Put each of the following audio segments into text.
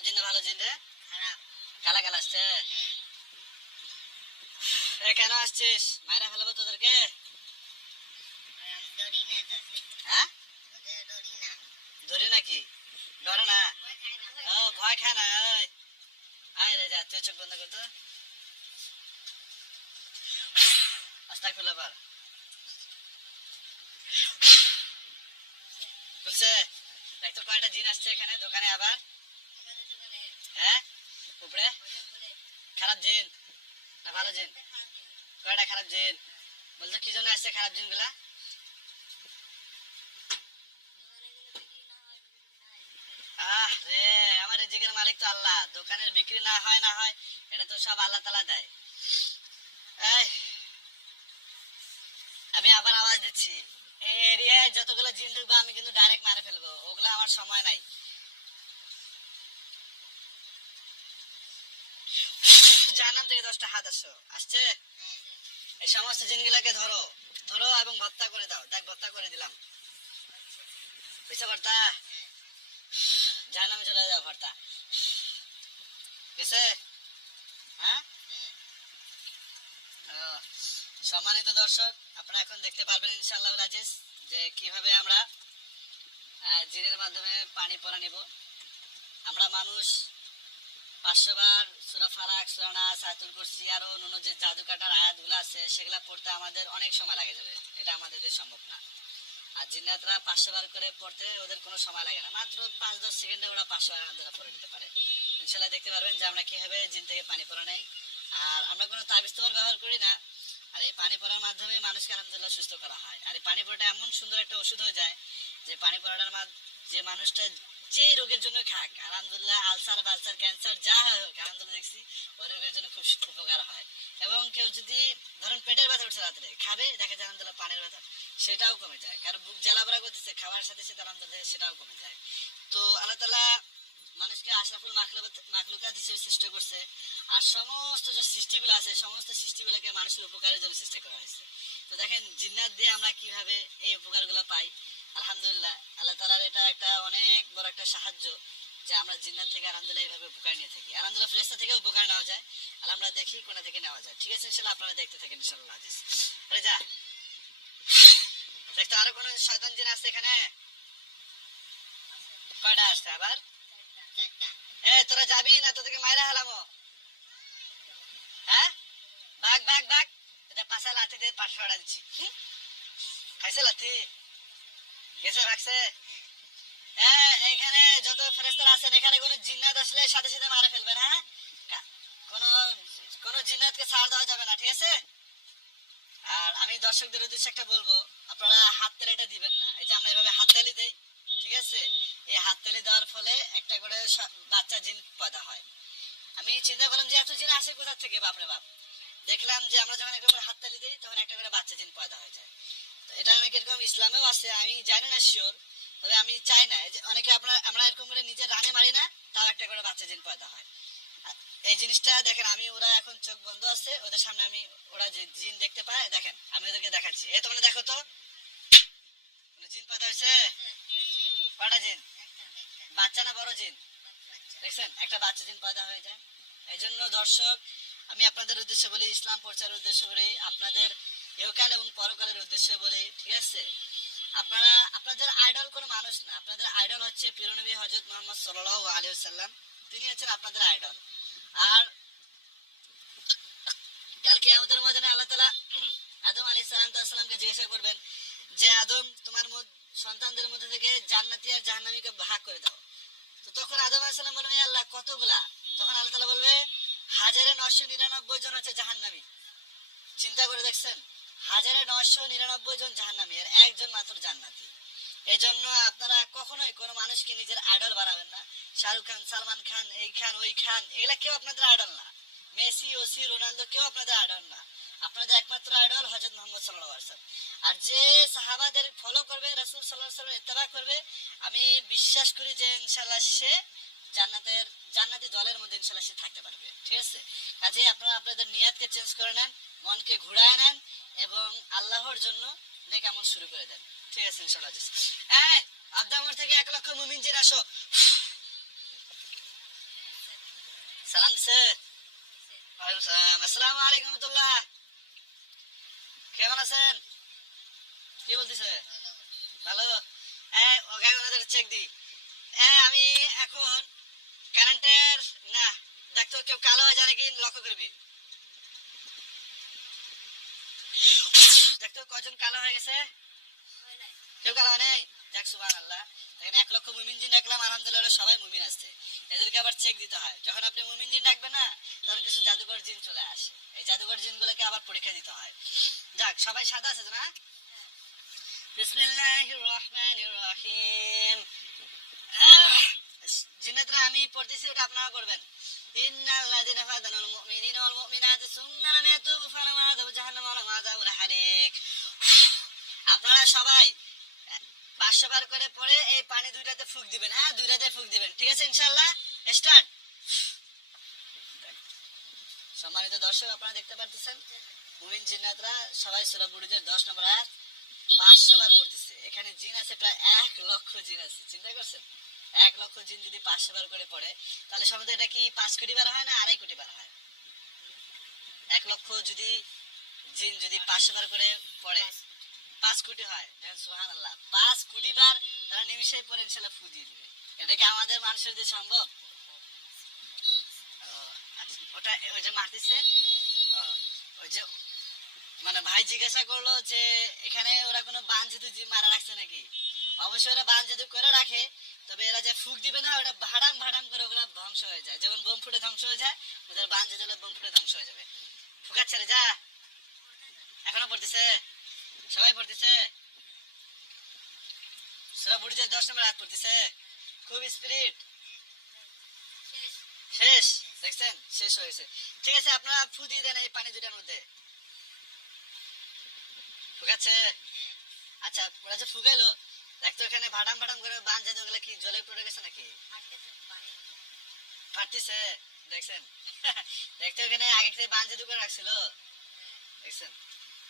খারাপ জিন না ভালো জিন রে? কালা কালা আসছে। এ কেন আসছিস? মাইরা ফেলবো তোদেরকে। হ্যাঁ ধরি নাকি? ডরে না? ও ভয় খায় না? ওই আয় রে, যা তুই চোখ বন্ধ করতো। আস্তাক ফেলে পার খুলছে। দেখতো কয়টা জিন আসছে এখানে দোকানে আবার। হ্যাঁ উপরে খারাপ জিন না ভালো জিন? কয়টা খারাপ জিন বলতো? কি জন্য আসছে খারাপ জিন গুলা? আহ রে, আমার রিজিকের মালিক তো আল্লাহ। দোকানের বিক্রি না হয় না হয় এটা তো সব আল্লাহ তাআলা দেয়। এই আমি আবার আওয়াজ দিচ্ছি, এই এরিয়ায় যতগুলো জিন ঢুকবে আমি কিন্তু ডাইরেক্ট মারে ফেলবো, ওগুলো আমার সময় নাই। জাহান্নাম থেকে 10টা হাত আসছে। এই সমস্ত জিনগুলাকে ধরো, ধরো এবং ভর্তা করে দাও। দেখ ভর্তা করে দিলাম, বুঝতে পারতা? জাহান্নামে চলে যাও ভর্তা, গেছে? হ্যাঁ ও, সম্মানিত দর্শক, আপনারা এখন দেখতে পারবেন ইনশাআল্লাহ আজিজ যে কিভাবে আমরা জিনের মাধ্যমে পানি পরা নিব। আমরা মানুষ 500 বার সূরা ফালাক, সূরা নাস, আয়াতুল কুরসি আরো অন্য যে জাদু কাটার আয়াতগুলো আছে সেগুলা পড়তে আমাদের অনেক সময় লাগে যাবে, এটা আমাদের দিয়ে সম্ভব না। আর জিন্নাতরা 500 বার করে পড়তে ওদের কোনো সময় লাগে না, মাত্র 5-10 সেকেন্ডে ওরা 500 বার আলাদা পড়ে নিতে পারে। ইনশাআল্লাহ দেখতে পারবেন যে আমরা কিভাবে জিন থেকে পানি পড়া নেই। আর আমরা কোনো তাবিজ তোমার ব্যবহার করি না। আর এই পানি পড়ার মাধ্যমে মানুষকে আলহামদুলিল্লাহ সুস্থ করা হয়। আর এই পানি পড়াটা এমন সুন্দর একটা ওষুধ হয়ে যায় যে পানি পড়াটার যে মানুষটা যে রোগের জন্য খাক আলহামদুলিল্লাহ, আলসার বালসার ক্যান্সার যা হোক আলহামদুলিল্লাহ দেখছি ওই রোগের জন্য খুব উপকার হয়। এবং কেউ যদি ধরেন পেটের ব্যথা উঠছে রাত্রে খাবে, দেখা যায় আলহামদুলিল্লাহ পানির ব্যথা সেটাও কমে যায়। কারণ বুক জ্বালাপড়া করতেছে, খাওয়ার সাথে সাথে আলহামদুলিল্লাহ সেটাও কমে যায়। তো আল্লাহ তাআলা মানুষকে আশরাফুল মাখলুকাত হিসেবে সৃষ্টি করছে। আর সমস্ত যে সৃষ্টিগুলো আছে সমস্ত সৃষ্টিগুলোকে মানুষের উপকারের জন্য সৃষ্টি করা হয়েছে। তো দেখেন জিন্নাত দিয়ে আমরা কিভাবে এই উপকারগুলো পাই। আলহামদুলিল্লাহ আল্লাহ তাআলার এটা একটা অনেক বড় একটা সাহায্য যে আমরা জিন্নাত থেকে আলহামদুলিল্লাহ এইভাবে উপকার নিয়ে থাকি। আলহামদুলিল্লাহ ফেরেশতা থেকে উপকার নেওয়া যায়। আর আমরা দেখি কোথা থেকে নেওয়া যায়। ঠিক আছে ইনশাআল্লাহ আপনারা দেখতে থাকেন ইনশাআল্লাহ আজিজ। আরে যা দেখতো আরো কোন শয়তান জিন আছে এখানে? কয়টা আসছে আবার? এ তোরা যাবি না তোদেরকে মাইরা হালামো? হ্যাঁ বাঘ বাঘ বাঘ, এটা পাশা লাথি দিয়ে পাশ ফাড়া দিচ্ছি। খাইছে লাথি? গেছে রাখছে? হ্যাঁ এখানে যত ফেরেশতারা আছেন এখানে কোনো জিন্নাত আসলে সাথে সাথে মারা ফেলবেন। হ্যাঁ কোন কোন জিন্নাতকে ছাড় দেওয়া যাবে না, ঠিক আছে? আর আমি দর্শকদের উদ্দেশ্যে একটা বলবো, আপনারা হাততালিটা দিবেন না। এই যে আমরা এভাবে হাততালি দেই, ঠিক আছে? এই হাততালি দেওয়ার ফলে একটা করে বাচ্চা জিন পয়দা হয়। আমি চিন্তা করলাম যে এত জিন আসে কোথা থেকে, বাপরে বাপ। দেখলাম যে আমরা যখন একটা করে হাততালি দিই তখন একটা করে বাচ্চা জিন পয়দা হয়ে যায়। তো এটা অনেক এরকম ইসলামেও আছে, আমি জানি না শিওর, তবে আমি চাই না যে অনেকে আমরা এরকম করে নিজের রানে মারি না, তাও একটা করে বাচ্চা জিন পয়দা হয়। এই জিনিসটা দেখেন, আমি ওরা এখন চোখ বন্ধ আছে, ওদের সামনে আমি ওরা যে জিন দেখতে পায় দেখেন আমি ওদেরকে দেখাচ্ছি। এই তোমরা দেখো তো জিন পয়দা হয়েছে? কয়টা জিন? বাচ্চা না বড় জিন? দেখছেন একটা বাচ্চা জিন পয়দা হয়ে যায়। এই জন্য দর্শক আমি আপনাদের উদ্দেশ্যে বলি, ইসলাম প্রচারের উদ্দেশ্যে বলি, আপনাদের ইহকাল এবং পরকালের উদ্দেশ্যে বলি, ঠিক আছে? আপনারা আপনাদের আইডল কোনো মানুষ না, আপনাদের আইডল হচ্ছে প্রিয়নবী হযরত মুহাম্মদ সাল্লাল্লাহু আলাইহি ওয়াসাল্লাম। তিনি হচ্ছেন আপনাদের আইডল। আর কাল কিয়ামতের ময়দানে আল্লাহ তাআলা আদম আলাইহিস সালামকে জিজ্ঞাসা করবেন যে আদম তোমার সন্তানদের মধ্যে থেকে জান্নাতি আর জাহান্নামীকে ভাগ করে দাও। তো তখন আদম আলাইহিস সালাম বলবেন আল্লাহ কতগুলা? তখন আল্লাহ তাআলা বলবে 1999 জন হচ্ছে জাহান্নামী। চিন্তা করে দেখছেন 1999 জন জাহান্নামী আর একজন মাত্র জান্নাতি। এজন্য আপনারা কখনোই কোনো মানুষকে নিজের আইডল বানাবেন না। শাহরুখ খান, সালমান খান, এই খান ওই খান এগুলা কেউ আপনাদের আইডল না। মেসি, ওসি, রোনালদো কেউ আপনাদের আইডল না। আপনাদের একমাত্র আইডল হযরত মুহাম্মদ সাল্লাল্লাহু আলাইহি ওয়াসাল্লাম। আর যে সাহাবাদের ফলো করবে, রাসূল সাল্লাল্লাহু আলাইহি ওয়াসাল্লামের ইত্তেবা করবে, আমি বিশ্বাস করি যে ইনশাআল্লাহ সে জান্নাতি দলের মধ্যে ইনশাআল্লাহ সে থাকতে পারবে, ঠিক আছে? কাজেই আপনারা আপনাদের নিয়াতকে চেঞ্জ করে নেন, মনকে ঘুরায় নেন এবং আল্লাহর জন্য নেক আমল শুরু করে দেন, ঠিক আছে ইনশাআল্লাহ। এই আব্দামর থেকে 1 লক্ষ মুমিন জিন আসো। সালাম দিছে। ওয়ালাইকুম সালাম। আসসালামু আলাইকুম রহমতুল্লাহ। কেমন আছেন? কি বলতেছে? ভালো। ওকে ওনাদের চেক দি। আমি এখন কারেন্টের না দেখতো কেউ কালো হয়ে যায় নাকি লক্ষ্য করবি। দেখতো কজন কালো হয়ে গেছে? কেউ কালো হয় নাই? যাক সুবহানাল্লাহ। দেখেন 1 লক্ষ মুমিন জিন ডাকলাম, আলহামদুলিল্লাহ সবাই মুমিন আসছে। এদেরকে আবার চেক দিতে হয়। যখন আপনি মুমিন জিন ডাকবেন না, তখন কিছু জাদুকর জিন চলে আসে। এই জাদুকর জিনগুলোকে আবার পরীক্ষা দিতে হয়। যাক, সবাই সাদা আছে তো না? বিসমিল্লাহির রহমানির রহিম। জিন্নাতরা আমি পড়তেছি, ওটা আপনারা পড়বেন। ইন্নাল্লাযিনা ফাতানুল মুমিনিনা ওয়াল মুমিনাতি সুম্মা লাম ইয়াতুবু ফালাহুম আযাবু জাহান্নাম ওয়া লাহুম আযাবুল হারিক। আপনারা সবাই 500 বার করে পড়ে এই পানি দুইটাতে ফুঁক দিবেন। হ্যাঁ, দুইটাতে ফুঁক দিবেন, ঠিক আছে ইনশাআল্লাহ। স্টার্ট। সম্মানিত দর্শক, আপনারা দেখতে পাচ্ছেন মুমিন জিন্নাতরা সবাই সূরা বুরুজের 10 নম্বর আয়াত 500 বার পড়তেছে। এখানে জিন আছে প্রায় 1 লক্ষ জিন আছে। চিন্তা করছেন, 1 লক্ষ জিন যদি 500 বার করে পড়ে, তাহলে সম্ভবত এটা কি 5 কোটি বার হয় না 2.5 কোটি বার হয়? 1 লক্ষ যদি জিন যদি 500 বার করে পড়ে 5 কোটি হয়। দেখেন সুবহানাল্লাহ, 5 কোটি বার তারা নিমিষেই পরে ইনশাআল্লাহ ফু দিয়ে দিবে। এটা কি আমাদের মানুষের যে সম্ভব? আচ্ছা, ওটা ওই যে মারতেছে, ওই যে মানে ভাই জিজ্ঞাসা করলো যে এখানে ওরা কোনো বান জাদু মারা রাখছে নাকি। অবশ্যই ওরা বান জাদু করে রাখে, তবে এরা যে ফুক দিবে না, ওটা ভাড়াম ভাড়াম করে ওগুলা ধ্বংস হয়ে যায়। যেমন বোম ফুটে ধ্বংস হয়ে যায়, ওদের বান জাদু বোম ফুটে ধ্বংস হয়ে যাবে। ফুকাচ্ছে রে, যা। এখনো পড়তেছে, সবাই পড়তেছে। সূরা বুরুজের 10 নম্বর আয়াত পড়তেছে, খুব স্পিরিট। শেষ, দেখছেন শেষ হয়েছে। ঠিক আছে, আপনারা ফু দিয়ে দেন এই পানি দুটার মধ্যে। ফুকাচ্ছে? আচ্ছা, ওরা যে ফুকাইলো, দেখতো এখানে ভাটাম ভাটাম করে বান জাদু ওগুলা কি জলে পড়ে গেছে নাকি? ফাটতেছে, দেখছেন? দেখতো এখানে আগে থেকে বান জাদু করে রাখছিল, দেখছেন?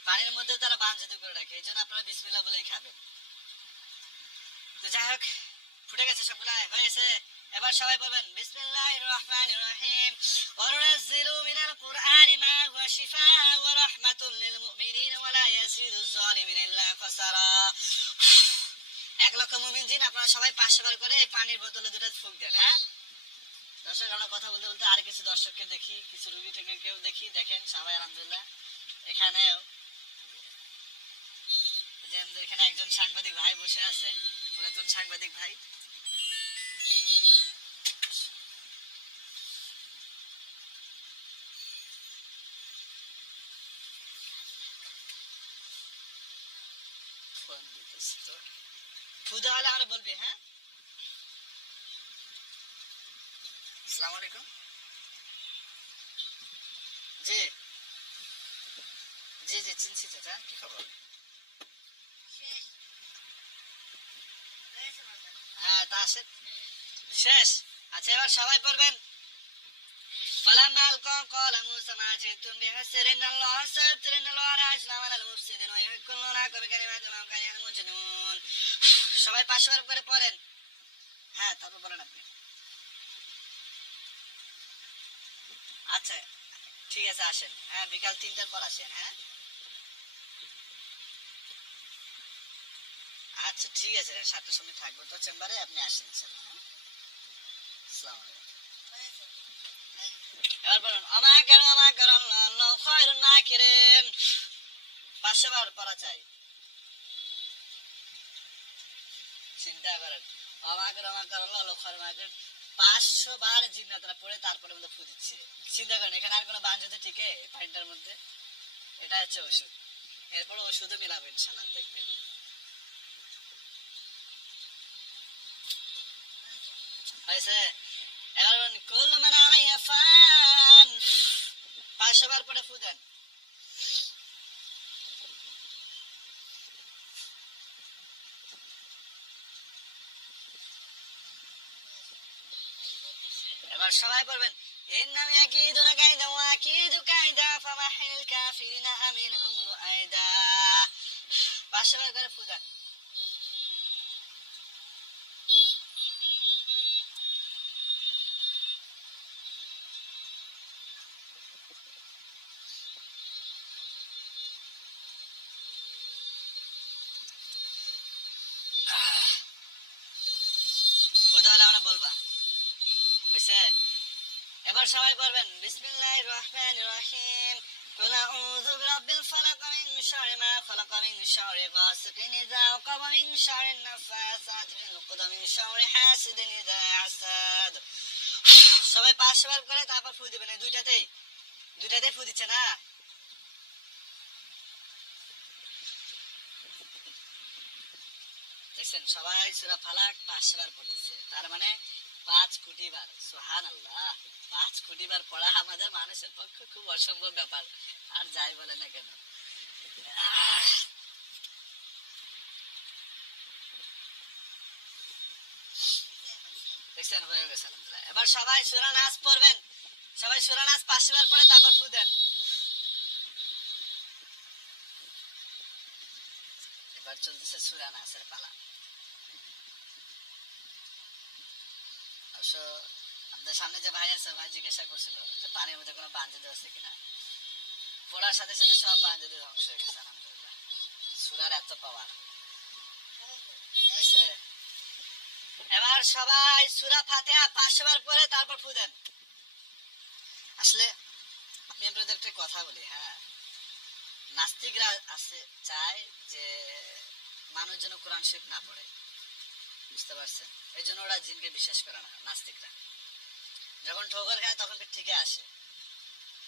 পানির মধ্যে তারা বান জাদু করে রাখে, এই জন্য আপনারা বিসমিল্লাহ বলেই খাবেন। তো যাই হোক, ফুটে গেছে সবগুলা, হয়ে গেছে। এবার সবাই বলবেন বিসমিল্লাহির রহমানির রহিম। ওয়ানুনাজ্জিলু মিনাল কুরআনি মা হুয়া শিফাআ ওয়া রাহমাতুল লিল মুমিনিনা ওয়া লা ইয়াজিদুজ জালিমিনা ইল্লা খাসারা। 1 লক্ষ মুমিন জিন আপনারা সবাই 500 বার করে এই পানির বোতলে দুটো ফুঁক দেন। হ্যাঁ দর্শক, আমরা কথা বলতে বলতে আর কিছু দর্শককে দেখি, কিছু রুগী থেকে কেউ দেখি। দেখেন সবাই আলহামদুলিল্লাহ এখানেও যে আমাদের এখানে একজন সাংবাদিক ভাই বসে আছে, পুরাতন সাংবাদিক ভাই। ফোন দিতেছি তো, ফুদা হলে আমরা বলবি। হ্যাঁ, আসসালামু আলাইকুম। জি জি জি, চিনছি চাচা, কি খবর? হ্যাঁ, তা আছে। শেষ। আচ্ছা, এবার সবাই পড়বেন। فلما ألقى قال موسى ما جئتم بسحر إن الله سيبطل إن الله لا يسلم على المفسدين ويحق الله بكلماته وهم كانوا يعلمون। সবাই 500 বার করে পড়েন। হ্যাঁ, তারপর বলেন আপনি। আচ্ছা, ঠিক আছে, আসেন। হ্যাঁ, বিকাল 3টার পর আসেন। হ্যাঁ, আচ্ছা ঠিক আছে, 7টার সময় থাকবো তো চেম্বারে, আপনি আসেন ইনশাআল্লাহ। হ্যাঁ, আসসালামু আলাইকুম। এবার বলুন আমাকে আল্লাহ খায়রুন মাকিরিন। 500 বার পড়া চাই। চিন্তা করেন, আমাকে আল্লাহ খায়রুন মাকিরিন 500 বার জিন্নাতরা পড়ে তারপরে মধ্যে ফু দিচ্ছে। চিন্তা করেন, এখানে আর কোনো বান যদি টিকে পানিটার মধ্যে? এটা হচ্ছে ওষুধ। এরপর ওষুধও মিলাবে ইনশাআল্লাহ, দেখবেন। হয়েছে? এবার কুল্লু মান আলাইহা ফান। 500 বার পরে ফু দেন। এবার সবাই পড়বেন ইন্নাম ইয়াকিদুনা কাইদা ওয়া আকিদু কাইদা ফামাহিল কাফিরিনা আমিনহুম রুআইদা। 500 বার করে ফু দেন। হইছে? এবার সবাই পড়বেন বিসমিল্লাহির রহমানির রহিম কুল আউযু বিরাব্বিল ফালাক মিন শাররি মা খালাক মিন শাররি গাসিকিন ইযা ওয়াকাব মিন শাররি নাফাসাতি ফিল উকদ মিন শাররি হাসিদিন ইযা হাসাদ। সবাই 5 বার করে তারপর ফু দিবেন। এই দুইটাতেই ফু দিচ্ছে না? দেখছেন সবাই সূরা ফালাক 5 বার পড়তেছে, তার মানে 5 কোটি বার। সুবহানাল্লাহ, 5 কোটি বার পড়া আমাদের মানুষের পক্ষে খুব অসম্ভব ব্যাপার, আর যাই বলে না কেন। দেখছেন হয়ে গেছে আলহামদুলিল্লাহ। এবার সবাই সূরা নাস পড়বেন। সবাই সূরা নাস 5 বার পড়ে তারপর ফু দেন। এবার চলতেছে সূরা নাসের পালা। অবশ্য আমাদের সামনে যে ভাই আছে, ভাই জিজ্ঞাসা করছিল যে পানির মধ্যে কোনো বাঞ্জিদ আছে কিনা। পড়ার সাথে সাথে সব বাঞ্জিদ ধ্বংস হয়ে গেছে আলহামদুলিল্লাহ। সূরার এত পাওয়ার। এবার সবাই সূরা ফাতিহা 5 বার পড়ে তারপর ফু দেন। আসলে আমি আপনাদের একটা কথা বলি, হ্যাঁ, নাস্তিকরা আছে চায় যে মানুষ যেন কোরআন শরীফ না পড়ে, বুঝতে পারছেন? এই জন্য ওরা জিনকে বিশ্বাস করে না। নাস্তিকরা যখন ঠোকর খায় তখন ঠিকই আসে,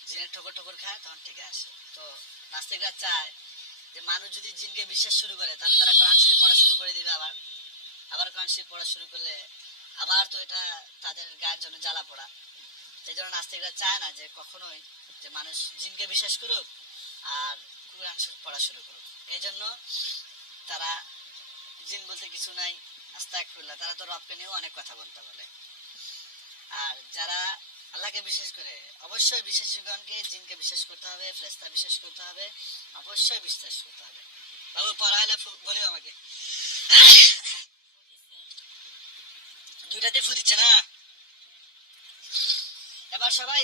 জিনের ঠোকর ঠোকর খায় তখন ঠিকই আসে। তো নাস্তিকরা চায় যে মানুষ যদি জিনকে বিশ্বাস শুরু করে তাহলে তারা কোরআন শরীফ পড়া শুরু করে দিবে। আবার কোরআন শরীফ পড়া শুরু করলে আবার তো এটা তাদের গায়ের জন্য জ্বালা পড়া। এই জন্য নাস্তিকরা চায় না যে কখনোই যে মানুষ জিনকে বিশ্বাস করুক আর কোরআন শরীফ পড়া শুরু করুক। এই জন্য তারা জিন বলতে কিছু নাই, আস্তাগফিরুল্লাহ, তারা তো রবকে নিয়েও অনেক কথা বলতে বলে। আর যারা আল্লাহকে বিশ্বাস করে, অবশ্যই বিশ্বাসীগণকে জিনকে বিশ্বাস করতে হবে, ফেরেশতা বিশ্বাস করতে হবে, অবশ্যই বিশ্বাস করতে হবে। বাবু পড়াইলে বলিও আমাকে। দুইটাতে ফু দিচ্ছে না? এবার সবাই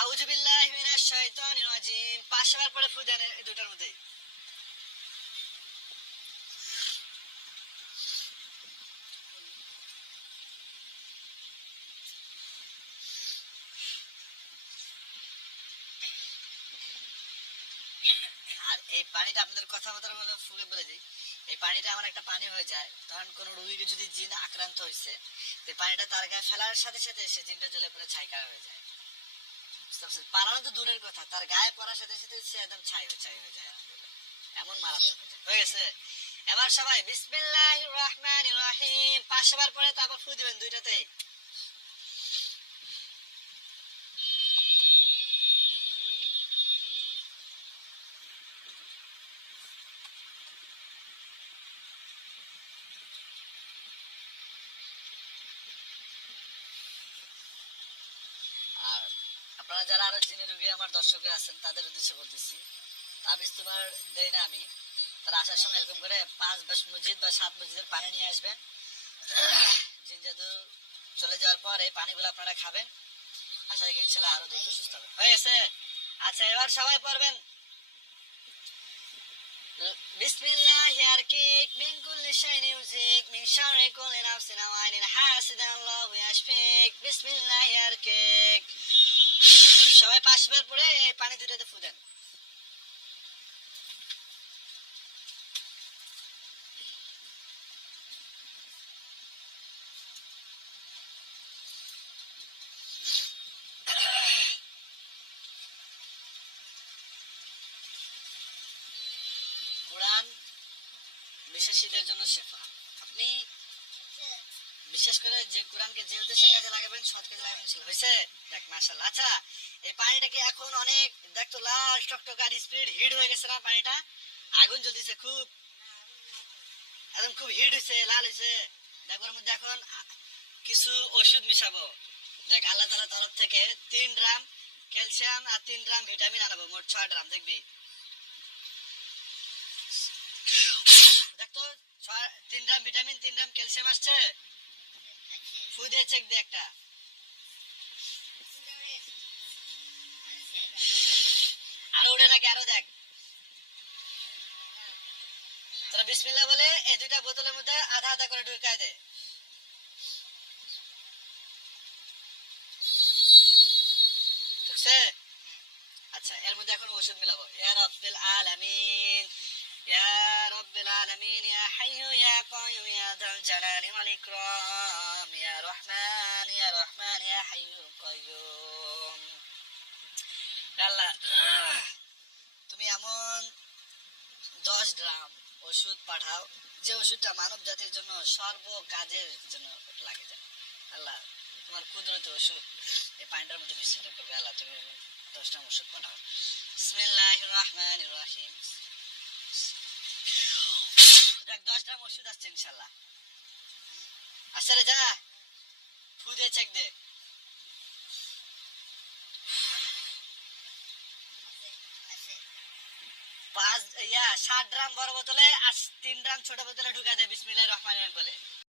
আউযু বিল্লাহি মিনাশ শাইতানির রাজিম 5 বার পরে ফু দেন এই দুইটার মধ্যে। আর এই পানিটা আপনাদের কথা মতো বলে ফুকে বলে দিই, এই পানিটা আমার একটা পানি হয়ে যায়, তখন কোনো রোগীকে যদি জিন আক্রান্ত হয়েছে, এই পানিটা তার গায়ে ফেলার সাথে সাথে সে জিনটা জ্বলে পড়ে ছাইকার হয়ে যায়। বুঝতে পারছেন? পালানো তো দূরের কথা, তার গায়ে পড়ার সাথে সাথে সে একদম ছাই হয়ে যায়। এমন মারাত্মক হয়ে গেছে। এবার সবাই বিসমিল্লাহির রহমানির রহিম 5 বার পরে তারপর ফু দিবেন দুইটাতেই। আর আপনারা যারা আরো জিনের রোগী আমার দর্শকে আছেন তাদের উদ্দেশ্যে বলতেছি, তাবিজ তোমার দেই না আমি, তারা আসার সময় এরকম করে 5 মসজিদ বা 7 মসজিদের পানি নিয়ে আসবেন। জিন জাদু চলে যাওয়ার পর এই পানিগুলো আপনারা খাবেন, আশা করি ইনশাআল্লাহ আরো দ্রুত সুস্থ হবে। হয়ে গেছে? আচ্ছা এবার সবাই পড়বেন বিসমিল্লাহি আরকিক মিন কুল্লি শাইইন ইউজিক মিন শাররি কুল্লি নাফসিন ওয়া আইনিন হাসিদিন আল্লাহু ইয়াশফিক বিসমিল্লাহি আরকিক। সবাই 5 বার পরে এই পানি দুটোতে ফু দেন। কোরআন বিশ্বাসীদের জন্য শেফা। আপনি বিশেষ করে যে কোরআনকে যে উদ্দেশ্যে কাজে লাগাবেন, সৎ কাজে লাগাবেন, ছিল হয়েছে। দেখ মাশাআল্লাহ। আচ্ছা এই পানিটা কি এখন অনেক দেখতো লাল টকটক আর স্পিড হিট হয়ে গেছে না? পানিটা আগুন জ্বলতেছে খুব, একদম খুব হিট হয়েছে, লাল হয়েছে। দেখ ওর মধ্যে এখন কিছু ওষুধ মিশাবো। দেখ আল্লাহ তাআলার তরফ থেকে 3 গ্রাম ক্যালসিয়াম আর 3 গ্রাম ভিটামিন আনাবো, মোট 6 গ্রাম। দেখবি দেখতো 3 গ্রাম ভিটামিন 3 গ্রাম ক্যালসিয়াম আসছে। ফু দিয়ে চেক দে একটা। আরো উঠে নাকি? আরো দেখ। তোরা বিসমিল্লাহ বলে এই দুইটা বোতলের মধ্যে আধা আধা করে ঢুকায় দে। ঢুকছে? আচ্ছা, এর মধ্যে এখন ওষুধ মিলাবো। ইয়া রাব্বিল আলামিন, ইয়া রাব্বিল আলামিন, ইয়া হাইয়্যু ইয়া কাইয়্যুম ইয়া যাল জালালি ওয়াল ইকরাম, ইয়া রহমান ইয়া রহমান ইয়া হাইয়্যু কাইয়্যুম। আল্লাহ, তুমি এমন 10 ড্রাম ওষুধ পাঠাও যে ওষুধটা মানব জাতির জন্য সর্ব কাজের জন্য লাগে যায়। আল্লাহ, তোমার কুদরতি ওষুধ এই পানিটার মধ্যে মিশ্রিত করবে। আল্লাহ, তুমি 10 ড্রাম ওষুধ পাঠাও। বিসমিল্লাহির রহমানির রহিম। দেখ, 10 ড্রাম ওষুধ আসছে ইনশাল্লাহ। আসছে রে, যা ফু দিয়ে চেক দে। 7 ড্রাম বড় বোতলে আর 3 ড্রাম ছোট বোতলে ঢুকা দে বিসমিল্লাহির রহমানির রহিম বলে।